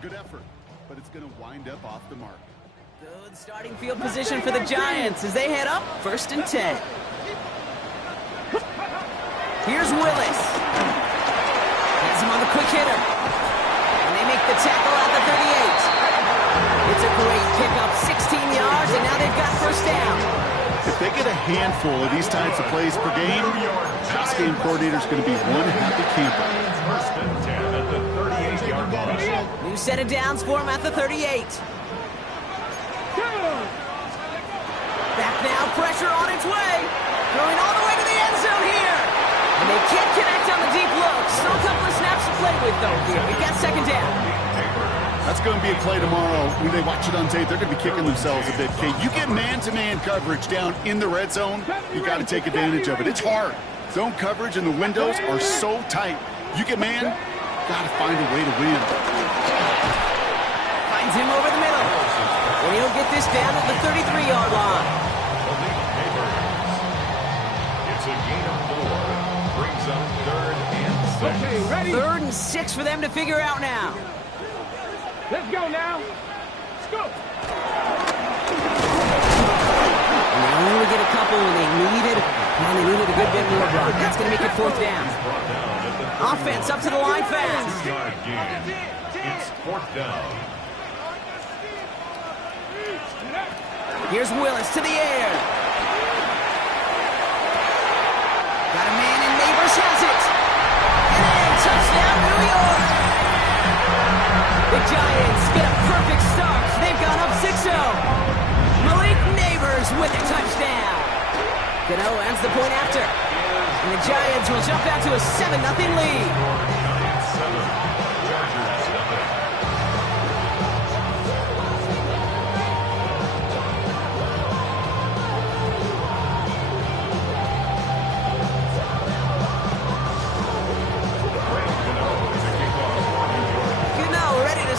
a good effort, but it's going to wind up off the mark. Good starting field position for the Giants as they head up 1st and 10. Here's Willis. Has him on the quick hitter. And they make the tackle at the 38. It's a great pickup, 16 yards, and now they've got 1st down. If they get a handful of these types of plays per game, pass game coordinator's going to be one happy camper. 1st and 10 at the 38-yard line. New set of downs for him at the 38. Back now, pressure on its way. Going all the way to the end zone here. And they can't connect on the deep look. Still a couple of snaps to play with, though, here. We've got 2nd down. That's going to be a play tomorrow. When they watch it on tape, they're going to be kicking themselves a bit. Okay, you get man-to-man coverage down in the red zone, you got to take advantage of it. It's hard. Zone coverage and the windows are so tight. You get man, got to find a way to win. Finds him over the middle. And he'll get this down at the 33-yard line. It's a gain of 4. Brings up 3rd and 6. Okay, ready? 3rd and 6 for them to figure out now. Let's go now. Let's go. And they only get a couple when they needed a good bit more block. That's going to make it 4th down. Offense up to the line fast. 2-yard gain. It's 4th down. Here's Willis to the air. Got a man and Neighbors has it. And touchdown, New York. The Giants get a perfect start. They've gone up 6-0. Malik Neighbors with a touchdown. Gano ends the point after. And the Giants will jump out to a 7-0 lead. 7. Chargers nothing.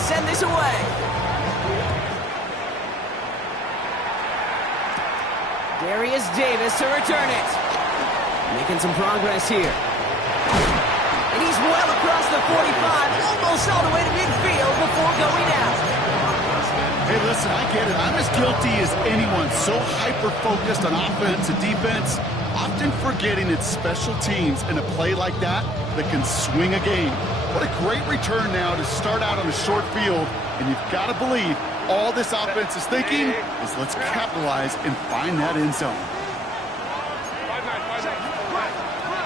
Send this away. Darius Davis to return it. Making some progress here. And he's well across the 45, almost all the way to midfield before going out. Hey, listen, I get it. I'm as guilty as anyone. So hyper-focused on offense and defense, often forgetting it's special teams in a play like that can swing a game. What a great return now to start out on a short field, and you've got to believe all this offense is thinking is let's capitalize and find that end zone.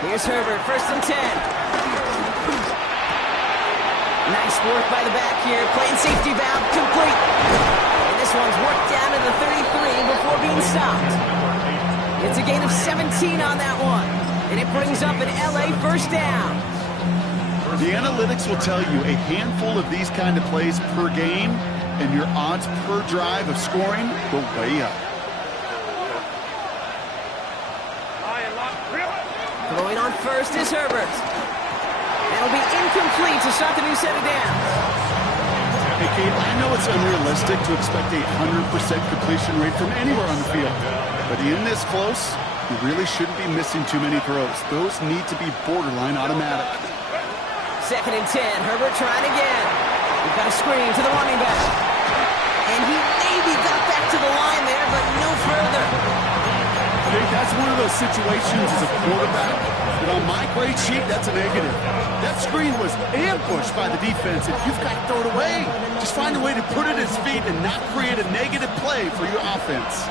Here's Herbert, 1st and 10. Nice work by the back here, playing safety valve complete. And this one's worked down to the 33 before being stopped. It's a gain of 17 on that one, and it brings up an LA 1st down. The analytics will tell you a handful of these kind of plays per game, and your odds per drive of scoring go way up. Throwing on 1st is Herbert. That'll be incomplete to start the new set of downs. Hey, Kate, I know it's unrealistic to expect a 100% completion rate from anywhere on the field, but in this close, you really shouldn't be missing too many throws. Those need to be borderline automatic. 2nd and 10, Herbert trying again. We've got a screen to the running back. And he maybe got back to the line there, but no further. Okay, that's one of those situations as a quarterback that on my grade sheet, that's a negative. That screen was ambushed by the defense. If you've got to throw it away, just find a way to put it at his feet and not create a negative play for your offense.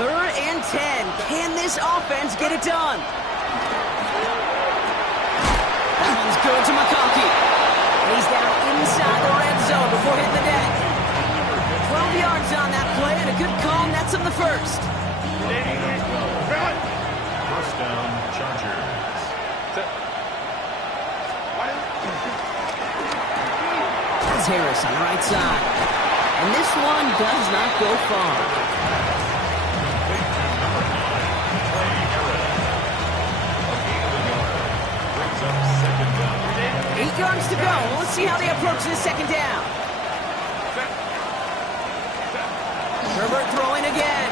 3rd and 10. Can this offense get it done? That one's good to McConkey. He's down inside the red zone before hitting the deck. 12 yards on that play and a good call nets him the 1st. 1st down, Chargers. That's Harris on the right side. And this one does not go far. Brings up 2nd down. 8 yards to go. Let's see how they approach this 2nd down. Herbert throwing again.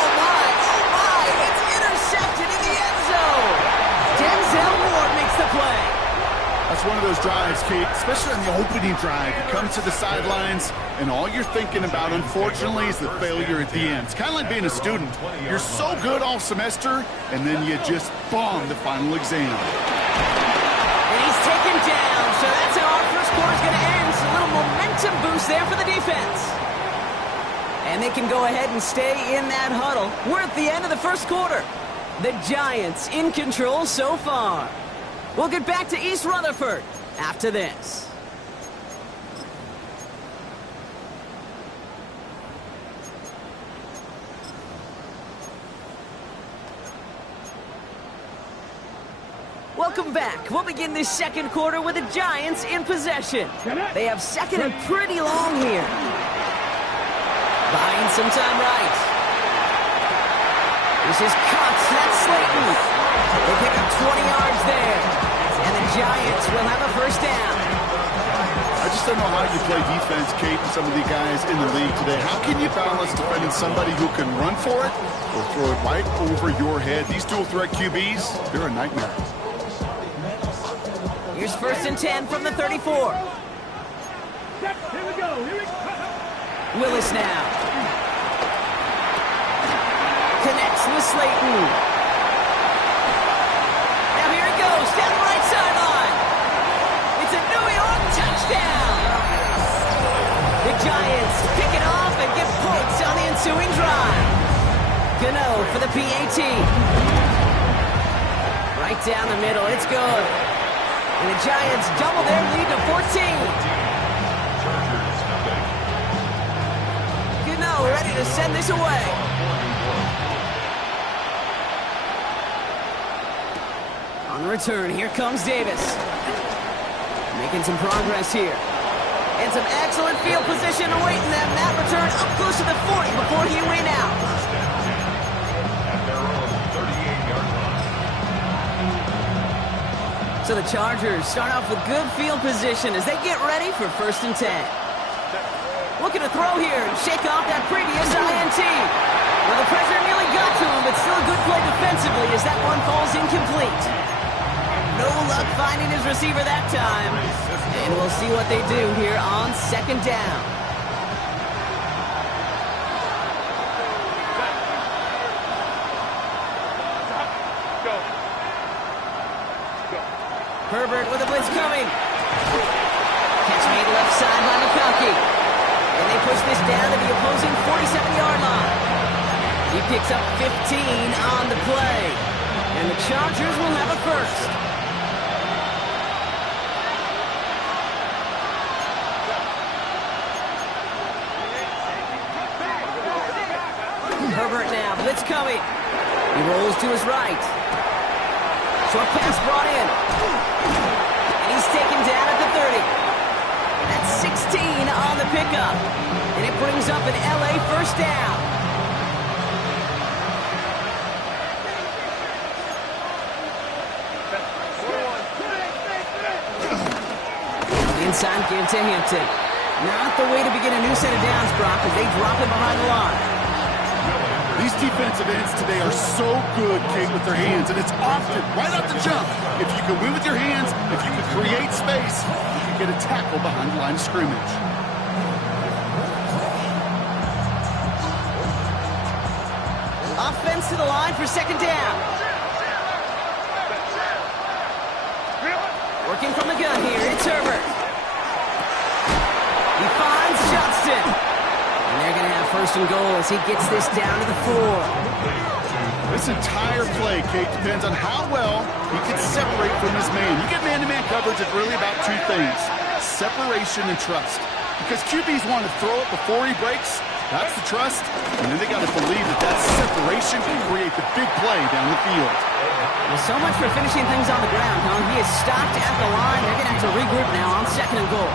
Oh my, it's intercepted in the end zone. Denzel Ward makes the play. A it's one of those drives, Kate, especially on the opening drive. You come to the sidelines, and all you're thinking about, unfortunately, is the failure at the end. It's kind of like being a student. You're so good all semester, and then you just bomb the final exam. And he's taken down, so that's how our first quarter is going to end. So a little momentum boost there for the defense. And they can go ahead and stay in that huddle. We're at the end of the first quarter. The Giants in control so far. We'll get back to East Rutherford after this. Welcome back. We'll begin this second quarter with the Giants in possession. They have second and pretty long here. Buying some time right. This is Cox. That's Slayton. They pick up 20 yards there. And the Giants will have a first down. I just don't know how you play defense, Kate, with some of the guys in the league today. How can you balance defending somebody who can run for it or throw it right over your head? These dual threat QBs, they're a nightmare. Here's first and 10 from the 34. Here we go. Willis now. Connects with Slayton. Now here it goes, down the right sideline. It's a New York touchdown. The Giants pick it off and get points on the ensuing drive. Gano for the PAT. Right down the middle, it's good. And the Giants double their lead to 14. Gano ready to send this away. On the return, here comes Davis. Making some progress here. And some excellent field position awaiting them. That return up close to the 40 before he ran out. At their own 38-yard line. So the Chargers start off with good field position as they get ready for first and 10. Looking to throw here and shake off that previous INT. Well, the pressure nearly got to him, but still a good play defensively as that one falls incomplete. No luck finding his receiver that time. And we'll see what they do here on second down. Herbert with a blitz coming. Catch made left side by McConkey. And they push this down to the opposing 47-yard line. He picks up 15 on the play. And the Chargers will have a first. Herbert now, blitz coming. He rolls to his right. Short pass brought in. And he's taken down at the 30. That's 16 on the pickup. And it brings up an LA first down. Inside give to Hampton. Not the way to begin a new set of downs, Brock, as they drop it behind the line. These defensive ends today are so good, Kate, with their hands, and it's often right off the jump. If you can win with your hands, if you can create space, you can get a tackle behind the line of scrimmage. Offense to the line for second down. Working from the gun here, it's Herbert. He finds Johnston. And they're going to have first and goal as he gets this down to the 4. This entire play, Kate, depends on how well he can separate from his man. You get man-to-man coverage, it's really about two things, separation and trust. Because QBs want to throw it before he breaks, that's the trust, and then they got to believe that that separation can create the big play down the field. Well, so much for finishing things on the ground, huh? He is stopped at the line. They're going to have to regroup now on second and goal.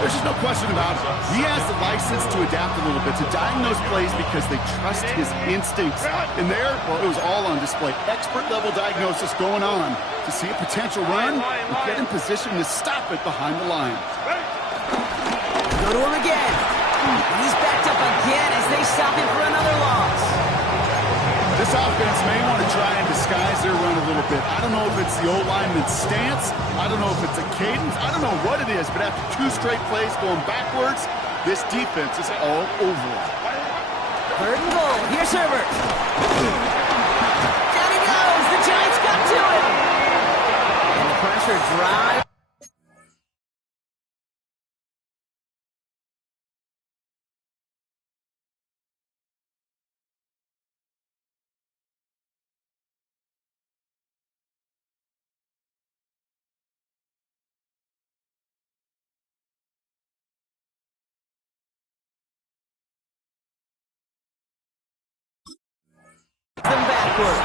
There's just no question about it. He has the license to adapt a little bit, to diagnose plays because they trust his instincts. And there, well, it was all on display. Expert-level diagnosis going on to see a potential run and get in position to stop it behind the line. Go to him again. He's backed up again as they stop him for another loss. This offense may want to try and disguise their run a little bit. I don't know if it's the O-lineman's stance. I don't know if it's a cadence. I don't know what it is, but after 2 straight plays going backwards, this defense is all over it. 3rd and goal. Here's Herbert. Down he goes. The Giants got to him. And the pressure drive. Them backwards.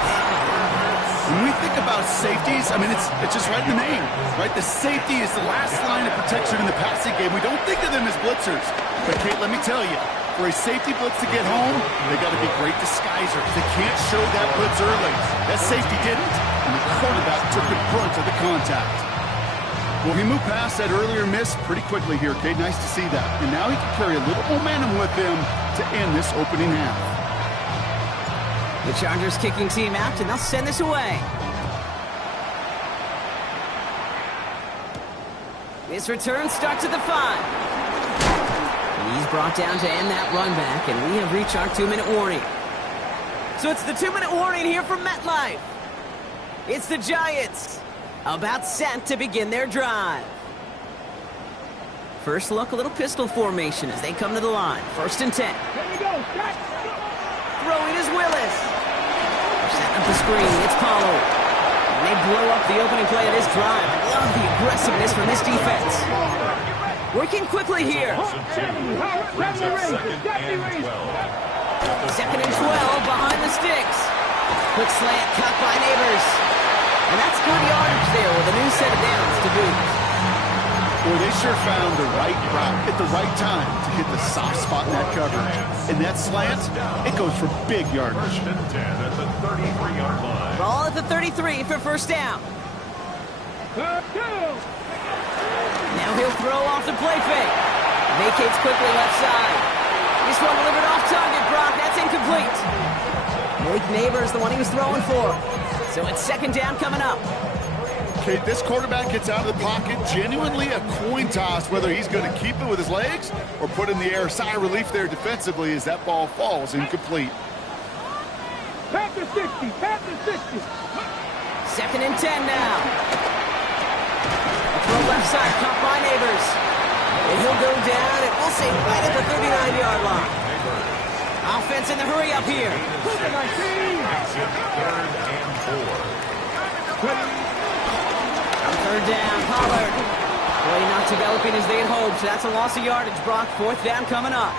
When we think about safeties, I mean, it's just right in the name, right? The safety is the last line of protection in the passing game. We don't think of them as blitzers. But, Kate, let me tell you, for a safety blitz to get home, they got to be great disguisers. They can't show that blitz early. That safety didn't, and the quarterback took the brunt of the contact. Well, he moved past that earlier miss pretty quickly here, Kate. Nice to see that. And now he can carry a little momentum with him to end this opening half. The Chargers kicking team out, and they'll send this away. This return starts at the 5. He's brought down to end that run back, and we have reached our 2-minute warning. So it's the 2-minute warning here from MetLife. It's the Giants, about set to begin their drive. First look, a little pistol formation as they come to the line. 1st and 10. There you go. Shot. Throwing is Willis. Setting up the screen, it's Pollard. And they blow up the opening play of this drive. I love the aggressiveness from this defense. Working quickly here. Brings up 2nd and 12. 2nd and 12 behind the sticks. Quick slant cut by Neighbors. And that's good yardage there with a new set of downs to boot. Boy, they sure found the right route at the right time to hit the soft spot in that coverage. And that slant, it goes for big yardage. 1st and 10 at the 33-yard line. Ball at the 33 for 1st down. Now he'll throw off the play fake. Vacates quickly left side. This one delivered off target, Brock. That's incomplete. Malik Neighbors, the one he was throwing for. So it's 2nd down coming up. Okay, this quarterback gets out of the pocket, genuinely a coin toss whether he's going to keep it with his legs or put in the air. Sigh of relief there defensively as that ball falls incomplete. Pat the 60. Pat the 60. 2nd and 10 now. A throw left side, caught by Neighbors. And he'll go down, and we'll say right at the 39-yard line. Offense in the hurry up here. 3rd and 4. 3rd down, Pollard. Play not developing as they had hoped. That's a loss of yardage, Brock. 4th down coming up.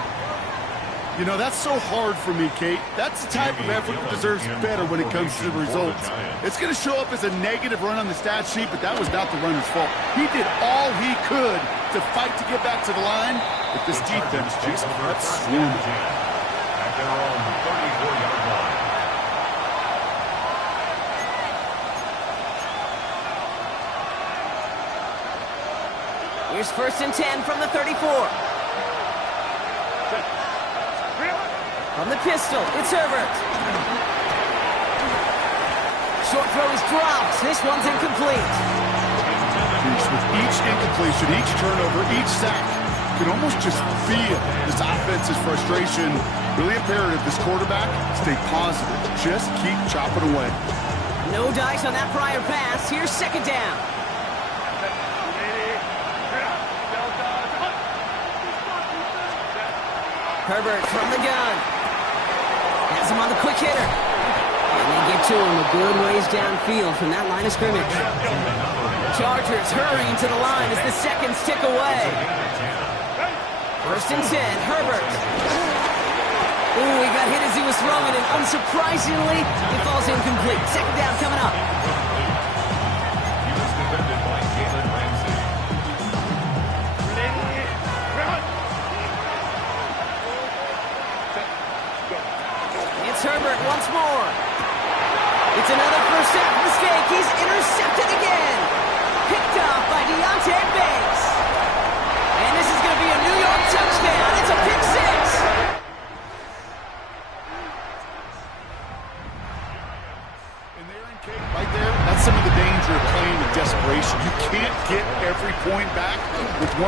You know, that's so hard for me, Kate. That's the type of effort that deserves better when it comes to the results. It's going to show up as a negative run on the stat sheet, but that was not the runner's fault. He did all he could to fight to get back to the line, but this defense just kept swarming. At their own 34-yard line. Here's 1st and 10 from the 34. From the pistol, it's Herbert. Short throw is dropped. This one's incomplete. With each incompletion, each turnover, each sack, you can almost just feel this offense's frustration. Really imperative this quarterback stay positive. Just keep chopping away. No dice on that prior pass. Here's 2nd down. Herbert from the gun. Has him on the quick hitter. And they get to him a good ways downfield from that line of scrimmage. Chargers hurrying to the line as the seconds tick away. 1st and 10, Herbert. Ooh, he got hit as he was throwing, and unsurprisingly, it falls incomplete. 2nd down coming up. He was defended by Jalen Ramsey. It's Herbert once more. It's another first half mistake. He's intercepted again. Picked off by Deontay Banks. And this is going to be a New York touchdown. It's a pick six.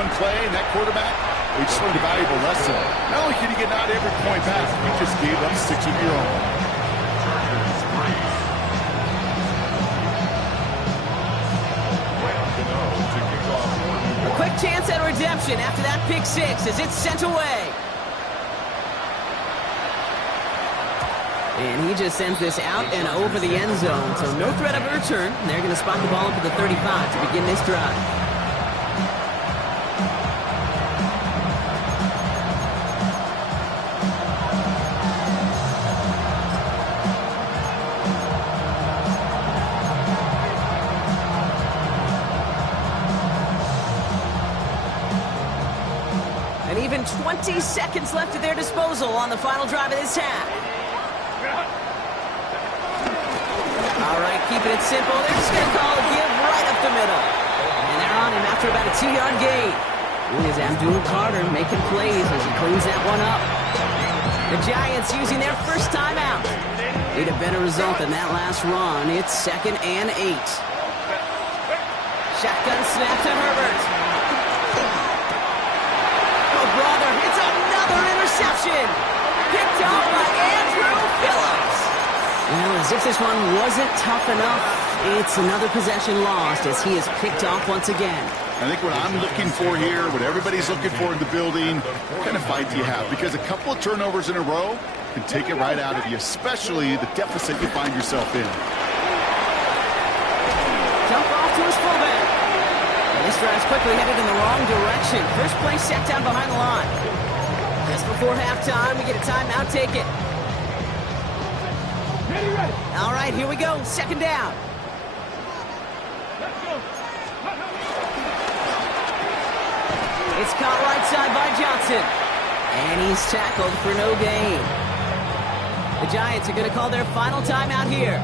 one play, and that quarterback, he just learned a valuable lesson. Not only can you get not every point back, he just gave up 6 of your own. A quick chance at redemption after that pick six as it's sent away. And he just sends this out and over the end zone, so no threat of a return. They're going to spot the ball up at the 35 to begin this drive. And even 20 seconds left at their disposal on the final drive of this half. All right, keeping it simple. They're just going to call a give right up the middle. And they're on him after about a 2-yard gain. Here's Abdul Carter making plays as he cleans that one up. The Giants using their first timeout. Need a better result than that last run. It's 2nd and 8. Shotgun snap to Herbert. Oh, brother, it's another interception. Picked off by Andrew Phillips. Well, as if this one wasn't tough enough, it's another possession lost as he is picked off once again. I think what I'm looking for here, what everybody's looking for in the building, what kind of fight do you have? Because a couple of turnovers in a row can take it right out of you, especially the deficit you find yourself in. Jump off to his fullback. And this drive's quickly headed in the wrong direction. First play set down behind the line. Just before halftime, we get a timeout, take it. Ready, ready. All right, here we go. 2nd down. Let's go. It's caught right side by Johnson. And he's tackled for no gain. The Giants are going to call their final timeout here.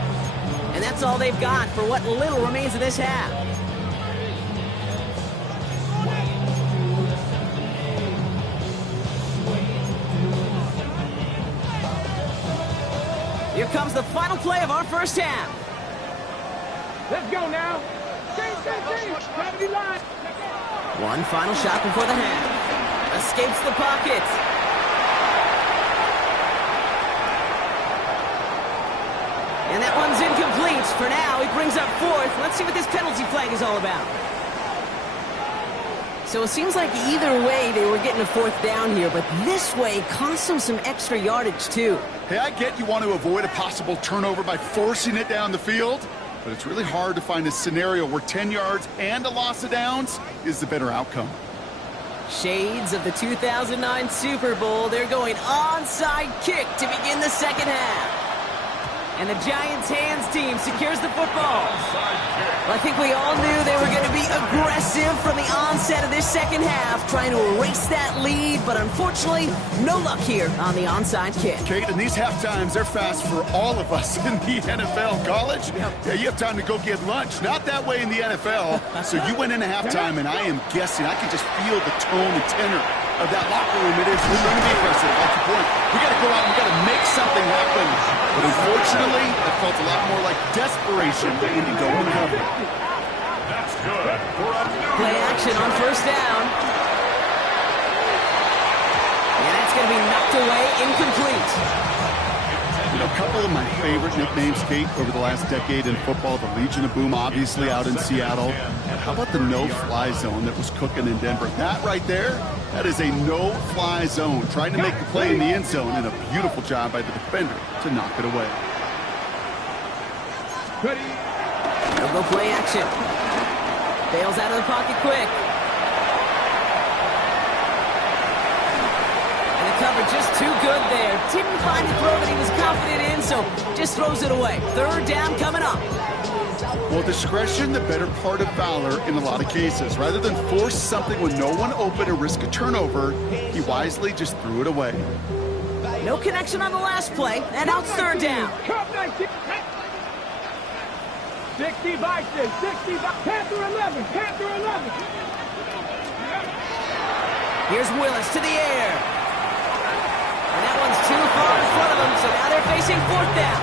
And that's all they've got for what little remains of this half. Here comes the final play of our first half. Let's go now. Change. Gravity line. One final shot before the half. Escapes the pocket. And that one's incomplete. For now, he brings up 4th. Let's see what this penalty flag is all about. So it seems like either way they were getting a 4th down here, but this way cost them some extra yardage too. Hey, I get you want to avoid a possible turnover by forcing it down the field, but it's really hard to find a scenario where 10 yards and a loss of downs is the better outcome. Shades of the 2009 Super Bowl. They're going onside kick to begin the second half. And the Giants' hands team secures the football. Well, I think we all knew they were going to be aggressive from the onset of this second half, trying to erase that lead, but unfortunately, no luck here on the onside kick. Kate, and these half times, they're fast for all of us in the NFL. College, yeah, you have time to go get lunch. Not that way in the NFL. So you went into halftime, and I am guessing, I can just feel the tone and tenor of that locker room. It is, we're going to be aggressive. That's the point. We got to go out and we got to make something happen. But unfortunately, it felt a lot more like desperation than to go and cover. That's good for a new Play action on first down. And that's going to be knocked away, incomplete. You know, a couple of my favorite nicknames, Kate, over the last decade in football. The Legion of Boom, obviously, out in Seattle. And how about the no-fly zone that was cooking in Denver? That right there, that is a no-fly zone. Trying to make the play in the end zone, and a beautiful job by the defender to knock it away. Ready. They'll go play action. Bails out of the pocket quick. And the cover just too good there. Didn't find the throw that he was confident in, so just throws it away. 3rd down coming up. Well, discretion, the better part of valor in a lot of cases. Rather than force something with no one open and risk a turnover, he wisely just threw it away. No connection on the last play, and now it's 3rd down. 60 Vikings, 60 Panther 11, Panther 11. Here's Willis to the air. And that one's too far in front of him, so now they're facing 4th down.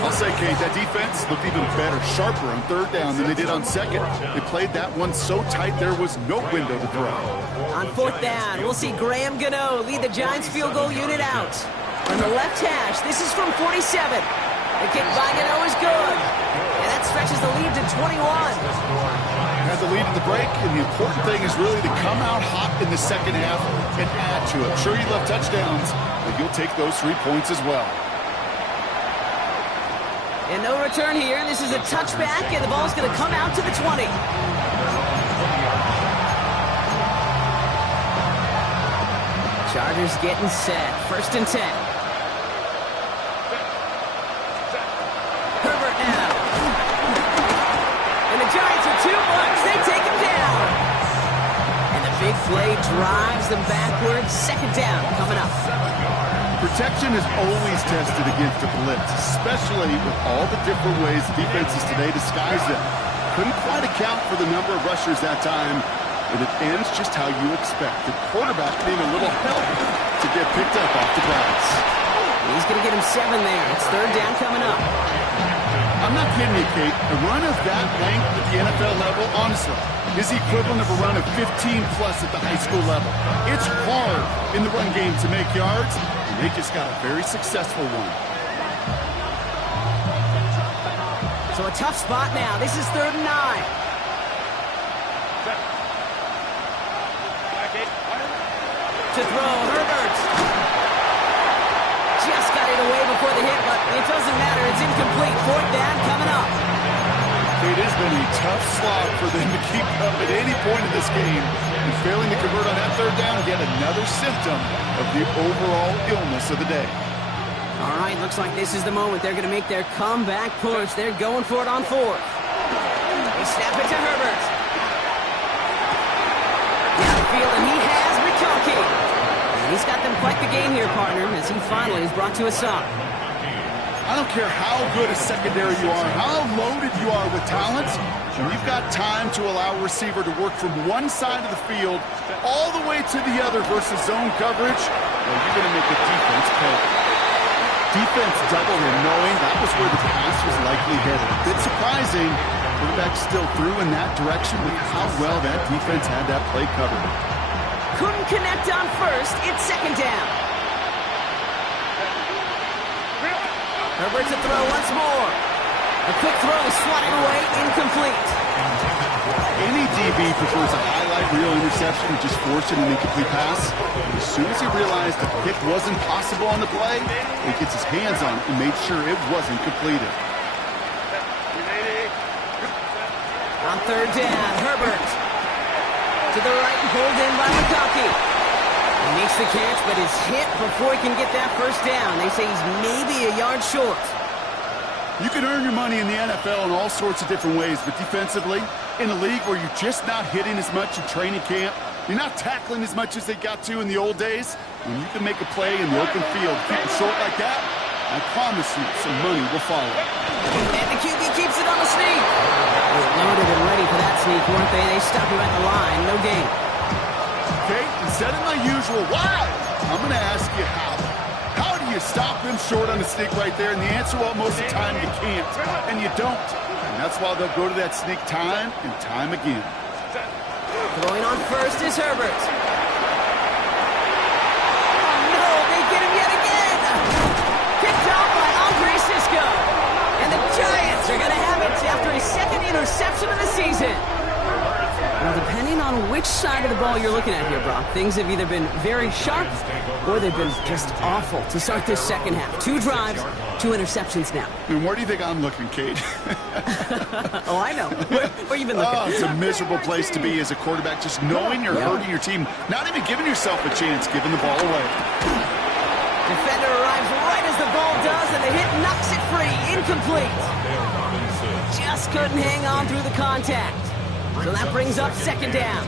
I'll say, Kate, that defense looked even better, sharper on third down than they did on second. They played that one so tight there was no window to throw. On fourth down, we'll see Graham Gano lead the Giants field goal unit out. On the left hash, this is from 47. The kick by Gano is good. And that stretches the lead to 21. Had the lead in the break, and the important thing is really to come out hot in the second half and add to it. Sure, you love touchdowns, but you'll take those 3 points as well. And no return here. This is a touchback, and the ball's going to come out to the 20. Chargers getting set. 1st and 10. Herbert now. And the Giants are 2 points. They take him down. And the big play drives them backwards. 2nd down coming up. Protection is always tested against a blitz, especially with all the different ways defenses today disguise them. Couldn't quite account for the number of rushers that time, and it ends just how you expect. The quarterback needing a little help to get picked up off the grass. He's going to get him 7 there. It's 3rd down coming up. I'm not kidding you, Kate. A run of that length at the NFL level, honestly, is the equivalent of a run of 15-plus at the high school level. It's hard in the run game to make yards, and they just got a very successful one. So a tough spot now. This is 3rd and 9. To throw, Herbert. Just got it away before the hit, but it doesn't matter. It's incomplete. 4th down coming up. It has been a tough slog for them to keep up at any point in this game. And failing to convert on that 3rd down, yet another symptom of the overall illness of the day. All right, looks like this is the moment. They're going to make their comeback push. They're going for it on 4th. They snap it to Herbert. Downfield, and he has McConkey. And he's got them quite the game here, partner, as he finally is brought to a stop. I don't care how good a secondary you are, how loaded you are with talent, when you've got time to allow a receiver to work from one side of the field all the way to the other versus zone coverage, well, you're going to make the defense pay. Defense double him, knowing that was where the pass was likely headed. A bit surprising, quarterback still threw in that direction with how well that defense had that play covered. Couldn't connect on 1st. It's 2nd down. Herbert to throw once more. A quick throw is swatted away, incomplete. Any DB prefers a highlight reel interception to just forcing an incomplete pass. As soon as he realized the pick wasn't possible on the play, he gets his hands on it and made sure it wasn't completed. On 3rd down, Herbert to the right, pulled in by McConkey. He makes the catch, but is hit before he can get that 1st down. They say he's maybe a yard short. You can earn your money in the NFL in all sorts of different ways, but defensively, in a league where you're just not hitting as much in training camp, you're not tackling as much as they got to in the old days, when you can make a play in the open field, keep it short like that, I promise you some money will follow. And the QB keeps it on the sneak. Loaded and ready for that sneak, weren't they? They stop you at the line, no gain. Okay, instead of my usual why, I'm going to ask you how. How do you stop them short on the sneak right there? And the answer, well, most of the time you can't, and you don't. And that's why they'll go to that sneak time and time again. Throwing on 1st is Herbert. Oh, no, they get him yet again. Picked off by Andre Sisco. And the Giants are going to have it after his 2nd interception of the season. Now, depending on which side of the ball you're looking at here, Brock, things have either been very sharp or they've been just awful to start this second half. 2 drives, 2 interceptions now. And where do you think I'm looking, Kate? Oh, I know. Where you been looking? Oh, it's a miserable place to be as a quarterback, just knowing you're hurting your team, not even giving yourself a chance, giving the ball away. Defender arrives right as the ball does, and the hit knocks it free. Incomplete. Just couldn't hang on through the contact. So that brings up 2nd down.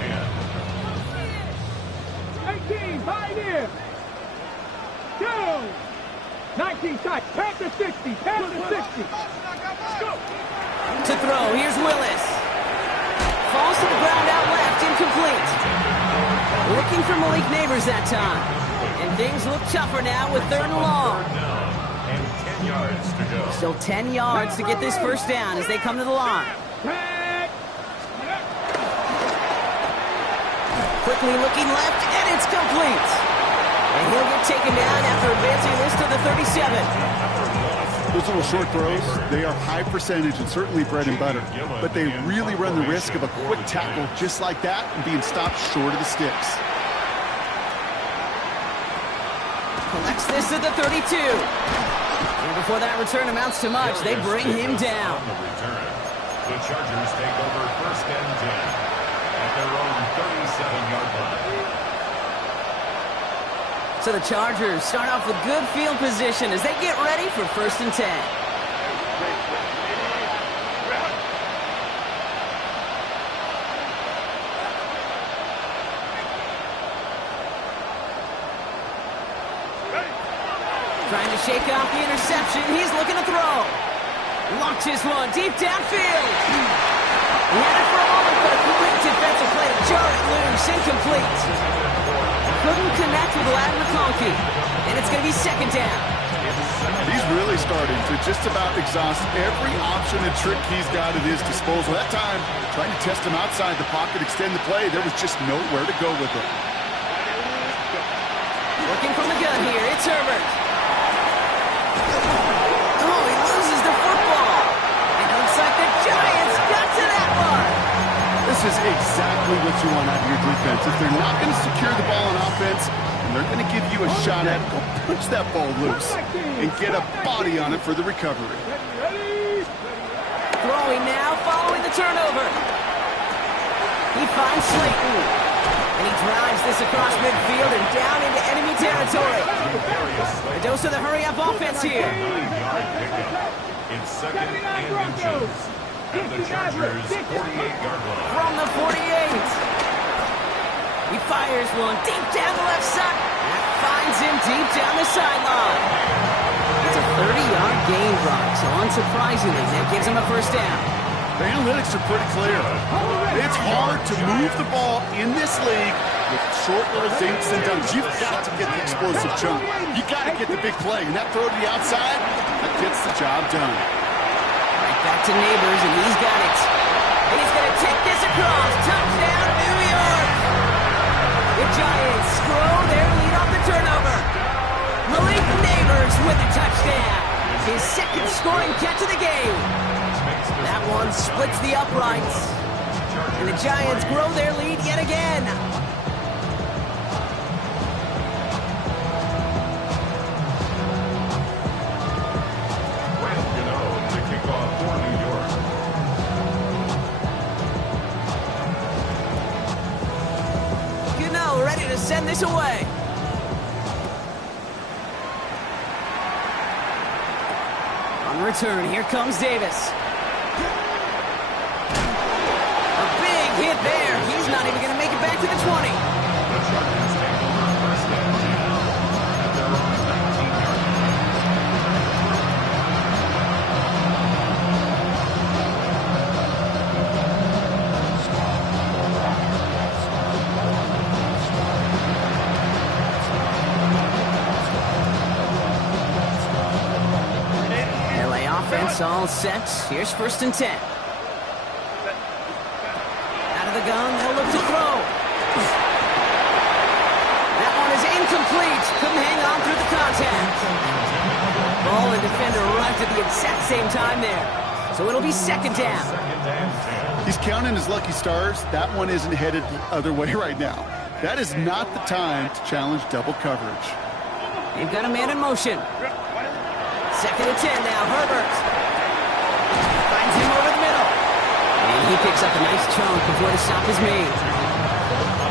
18, pioneer. 2. 19 tight. Pass to 60. Pass to 60. Go. To throw, here's Willis. Falls to the ground out left, incomplete. Looking for Malik Neighbors that time. And things look tougher now with 3rd and long. 10 yards to go. Still 10 yards to get this first down as they come to the line. Quickly looking left, and it's complete. And he'll get taken down after advancing this to the 37. Those little short throws, they are high percentage and certainly bread and butter. But they really run the risk of a quick tackle just like that and being stopped short of the sticks. Collects this at the 32. And before that return amounts to much, they bring him down. On the return, the Chargers take over first and 10 at their own 37-yard line. So the Chargers start off with good field position as they get ready for first and 10. Trying to shake off the interception. He's looking to throw. Launches one deep downfield. He had it for a moment, but a quick defensive play to jar it loose. Incomplete. Couldn't connect with Lad McConkey. And it's going to be second down. He's really starting to just about exhaust every option and trick he's got at his disposal. That time, trying to test him outside the pocket, extend the play, there was just nowhere to go with it. Looking from the gun here, it's Herbert. Oh, he loses the football. It looks like the Giants got to that one. This is exactly what you want out of your defense. If they're not going to secure the ball on offense, and they're going to give you a shot at it, go punch that ball loose and get a body on it for the recovery. Throwing now, following the turnover. He finds Slayton. And he drives this across midfield and down into enemy territory. A dose of the hurry-up offense here. 9-yard pickup. It's second and inches. At the Chargers' 48-yard line. From the 48. He fires one deep down the left side. That finds him deep down the sideline. It's a 30-yard gain, Brock, so unsurprisingly, that gives him a first down. The analytics are pretty clear. It's hard to move the ball in this league with short little dinks and dunks. You've got to get the explosive chunk. You've got to get the big play. And that throw to the outside, that gets the job done. Right back to Neighbors, and he's got it. And he's going to take this across. Touchdown, New York! The Giants grow their lead off the turnover. Malik Neighbors with a touchdown. His second scoring catch of the game. That one splits the uprights. And the Giants grow their lead yet again. To kick off for New York. Gano ready to send this away. On return, here comes Davis. Hit there. He's not even going to make it back to the 20. The Chargers take over first and 10 at their own 19-yard line. LA offense all set. Here's first and 10. The gun, they'll look to throw. That one is incomplete. Couldn't hang on through the contact. Ball and defender arrived at the exact same time there. So it'll be second down. He's counting his lucky stars. That one isn't headed the other way right now. That is not the time to challenge double coverage. They've got a man in motion. Second and 10 now, Herbert. Finds him over the middle. And he picks up a nice chunk before the stop is made.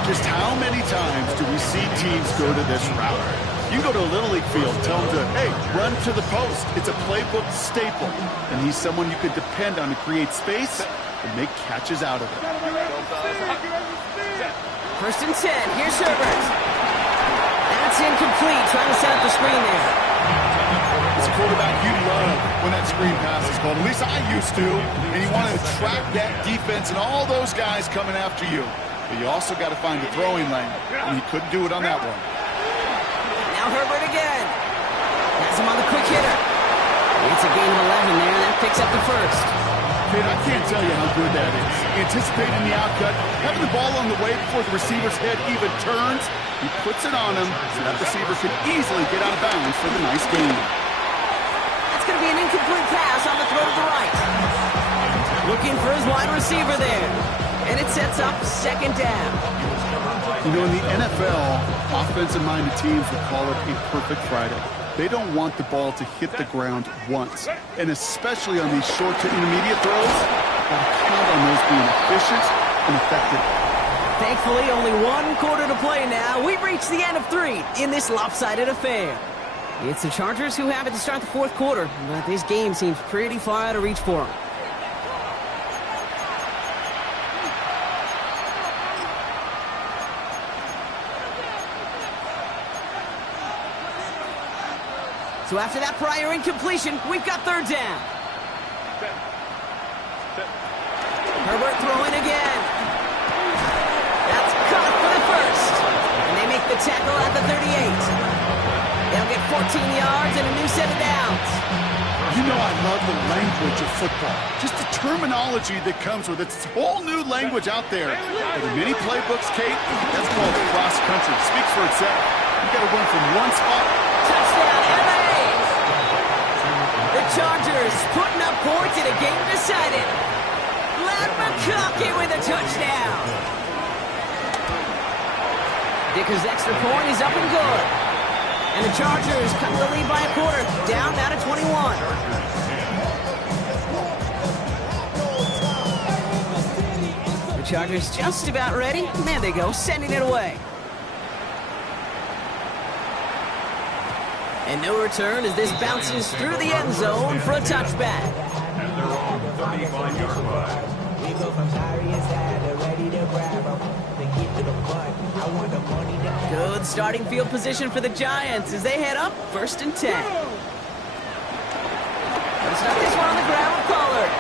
Just how many times do we see teams go to this route? You go to a Little League field, tell them to, hey, run to the post. It's a playbook staple. And he's someone you could depend on to create space and make catches out of it. First and 10, here's Herbert. That's incomplete, trying to set up the screen there. As a quarterback, you love when that screen pass is called. At least I used to. And you want to attract that defense and all those guys coming after you. But you also got to find the throwing lane. And he couldn't do it on that one. Now Herbert again. Has him on the quick hitter. It's a gain of 11 there. That picks up the first. Kid, I can't tell you how good that is. Anticipating the outcut, having the ball on the way before the receiver's head even turns. He puts it on him so that receiver could easily get out of bounds for the nice gain. That's going to be an incomplete pass on the throw to the right. Looking for his wide receiver there. And it sets up second down. You know, in the NFL, offensive-minded teams would call it a perfect Friday. They don't want the ball to hit the ground once. And especially on these short to intermediate throws, gotta count on those being efficient and effective. Thankfully, only one quarter to play now. We've reached the end of 3 in this lopsided affair. It's the Chargers who have it to start the fourth quarter, but this game seems pretty far out of reach for them. So after that prior incompletion, we've got third down. Herbert throwing again. That's caught for the first. And they make the tackle at the 38. They'll get 14 yards and a new set of downs. You know I love the language of football. Just the terminology that comes with it. It's a whole new language out there. But in many playbooks, Kate, that's called cross country. Speaks for itself. You got to run from one spot. Touchdown, LA! The Chargers putting up points in a game decided. Lad McConkey with a touchdown. Dicker's extra point is up and good. And the Chargers cut the lead by a quarter, down now to 21. The Chargers just about ready. There they go, sending it away. And no return as this bounces through the end zone for a touchback. At their own 35-yard line. We go from sorry inside to ready to grab them. They get to the butt. I want the money to Good starting field position for the Giants as they head up first and 10. Let's start this one on the ground with Pollard.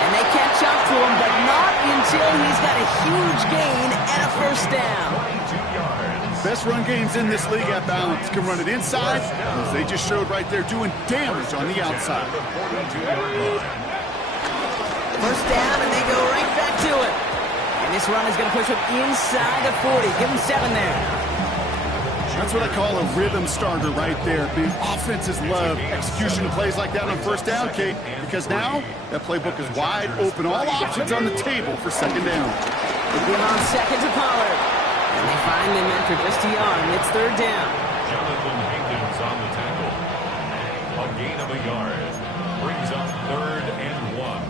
And they catch up to him, but not until he's got a huge gain and a first down. 22 yards. Best run games in this league at balance. Can run it inside, as they just showed right there, doing damage on the outside. First down, and they go right back to it. And this run is going to push him inside the 40. Give him 7 there. That's what I call a rhythm starter right there. The offenses love execution of plays like that on first down, Kate, because now that playbook is wide open. All options on the table for second down. They give on second to Pollard. And they find him after just a yard, and it's third down. Jonathan Hankins on the tackle. A gain of a yard. Brings up 3rd and 1.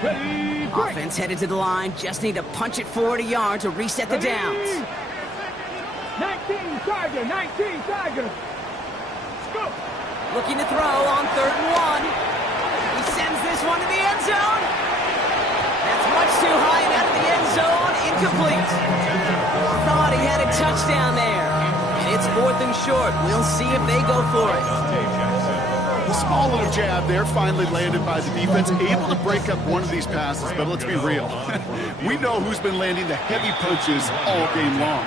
Ready, break. Offense headed to the line. Just need to punch it forward a yard to reset the downs. 19 Tiger, 19 Tiger. Let's go. Looking to throw on 3rd and 1. He sends this one to the end zone. That's much too high and out of the end zone. Incomplete. Thought he had a touchdown there. And it's 4th and short. We'll see if they go for it. A small little jab there, finally landed by the defense, able to break up one of these passes, but let's be real. We know who's been landing the heavy punches all game long.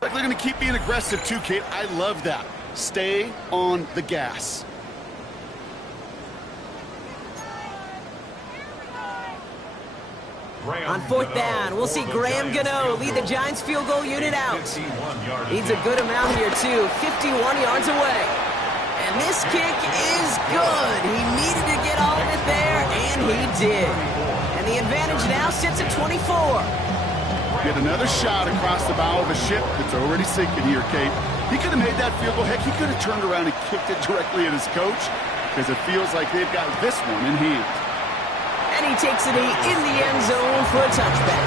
Like they're going to keep being aggressive too, Kate. I love that. Stay on the gas. On 4th down, we'll see Graham Gano lead the Giants field goal unit out. Needs a good amount here, too. 51 yards away. And this kick is good. He needed to get all of it there, and he did. And the advantage now sits at 24. Get another shot across the bow of a ship that's already sinking here, Kate. He could have made that field goal. Heck, he could have turned around and kicked it directly at his coach, because it feels like they've got this one in hand. And he takes it in the end zone for a touchback.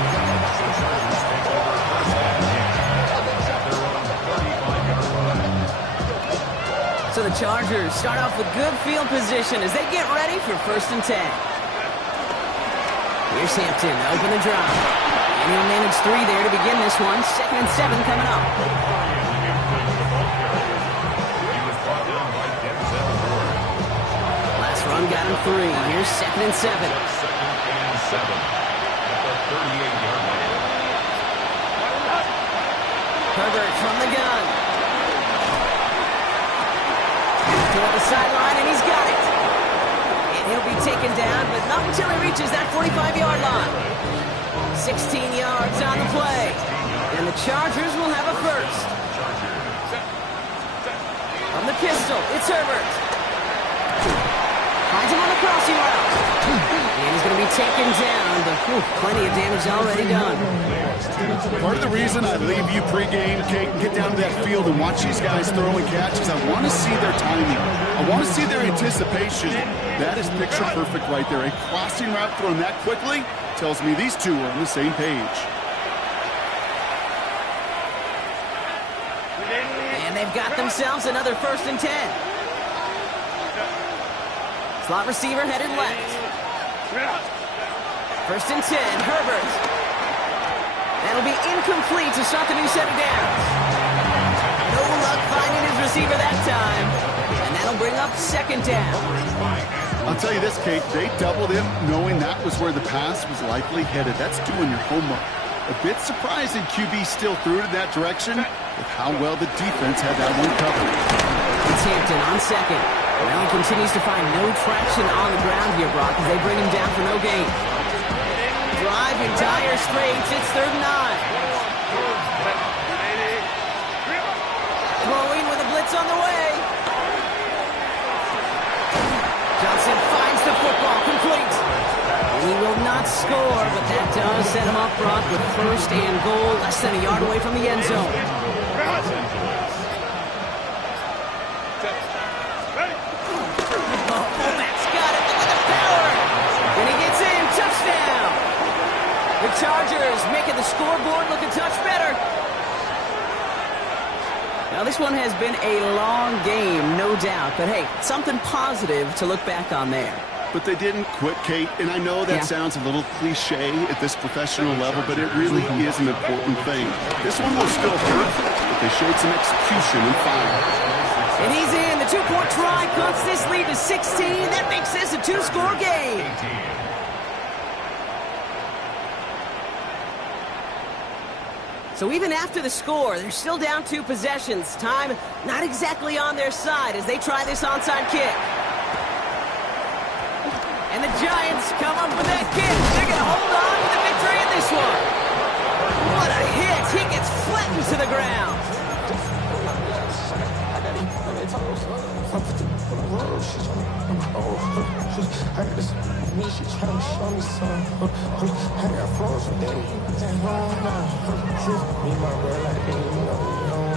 So the Chargers start off with good field position as they get ready for 1st and 10. Here's Hampton, open the drive. And he'll manage 3 there to begin this one. 2nd and 7 coming up. Last run got him 3. Here's 2nd and 7. 2nd and 7 at the 38-yard line. Herbert from the gun. Toward the sideline, and he's got it. And he'll be taken down, but not until he reaches that 45-yard line. 16 yards on the play. And the Chargers will have a first. From the pistol, it's Herbert. Finds him on the crossing route. And he's going to be taken down, but plenty of damage already done. Part of the reason I leave you pregame, Kate, and get down to that field and watch these guys throwing catches, I want to see their timing. I want to see their anticipation. That is picture perfect right there. A crossing route thrown that quickly tells me these two are on the same page. And they've got themselves another 1st and 10. Slot receiver headed left. 1st and 10, Herbert. That'll be incomplete to start the new set of downs. No luck finding his receiver that time. And that'll bring up 2nd down. I'll tell you this, Kate, they doubled him knowing that was where the pass was likely headed. That's doing your homework. A bit surprising QB still threw it in that direction with how well the defense had that one covered. It's Hampton on 2nd. Well, he continues to find no traction on the ground here, Brock, as they bring him down for no gain. Drive in dire straits. It's 3rd and 9. Throwing with a blitz on the way. Johnson finds the football, complete. And he will not score, but that does set him up, Brock, with 1st and goal, less than a yard away from the end zone. The Chargers making the scoreboard look a touch better. Now, this one has been a long game, no doubt. But, hey, something positive to look back on there. But they didn't quit, Kate. And I know that sounds a little cliche at this professional level, but it really is an important thing. This one will still hurt, but they showed some execution and fire. And he's in. The 2-point try cuts this lead to 16. That makes this a 2-score game. So even after the score, they're still down 2 possessions. Time not exactly on their side as they try this onside kick. And the Giants come up with that kick. They're going to hold on to the victory in this one. What a hit. He gets flattened to the ground.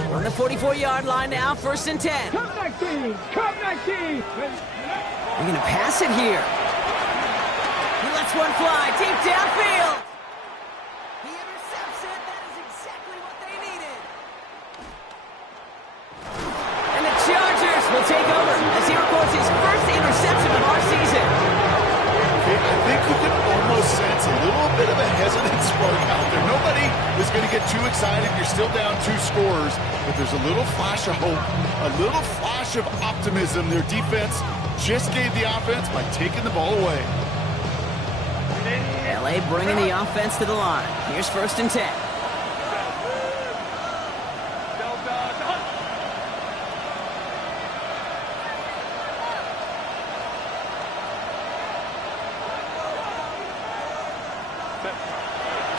On the 44-yard line now, 1st and 10. Come back, team! Come back, team! They're going to pass it here. He lets one fly deep downfield. He intercepts it. That is exactly what they needed. And the Chargers will take over as he records his 1st interception of our season. I think you can almost sense a little bit of a hesitant spark out there. Nobody is going to get too excited. You're still down 2 scores, but there's a little flash of hope, a little flash of optimism. Their defense just gave the offense by taking the ball away. LA bringing the offense to the line. Here's 1st and 10.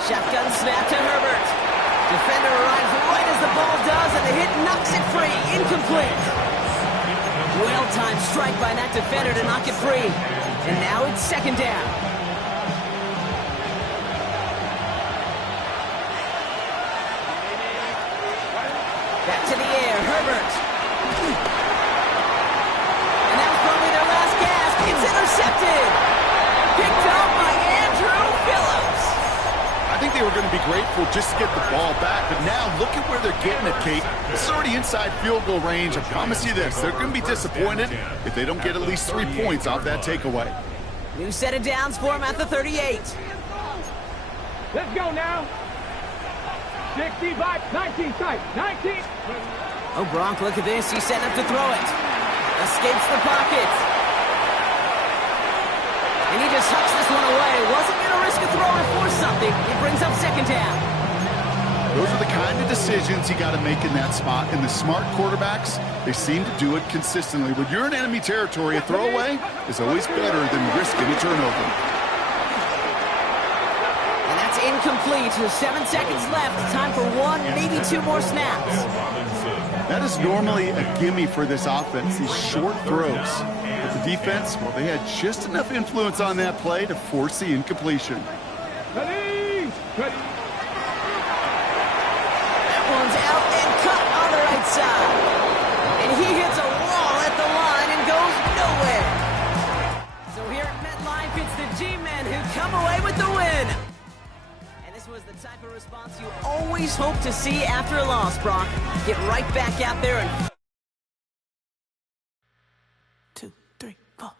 Shotgun snap to Herbert. Defender arrives right as the ball does, and the hit knocks it free. Incomplete. Well-timed strike by that defender to knock it free. And now it's 2nd down. Back to the air, Herbert. And that was probably their last gasp. It's intercepted. Picked up by Andrew Phillips. I think they were going to be grateful just to get the ball back, but now look at where they're getting it, Kate. This is already inside field goal range. I promise you this, they're going to be disappointed if they don't get at least 3 points off that takeaway. New set of downs for him at the 38. Let's go now. 60 by 19 tight. 19. Oh, Gronk, look at this. He's setting up to throw it. Escapes the pocket. And he just hucks this one away. Wasn't going to risk a throw or force something. It brings up second down. Those are the kind of decisions you got to make in that spot. And the smart quarterbacks, they seem to do it consistently. When you're in enemy territory, a throwaway is always better than risking a turnover. And that's incomplete. 7 seconds left. Time for 1, maybe 2 more snaps. That is normally a gimme for this offense, these short throws. But the defense, well, they had just enough influence on that play to force the incompletion. Ready. Ready. That one's out and cut on the right side. And he hits a wall at the line and goes nowhere. So here at MetLife, it's the G-men who come away with the win. And this was the type of response you always hope to see after a loss, Brock. Get right back out there and 2, 3, 4.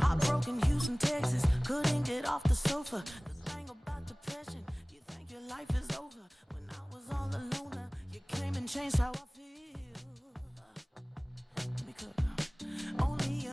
Heartbroken Houston, Texas, couldn't get off the sofa. The thing about depression, you think your life is over. When I was all alone, you came and changed how I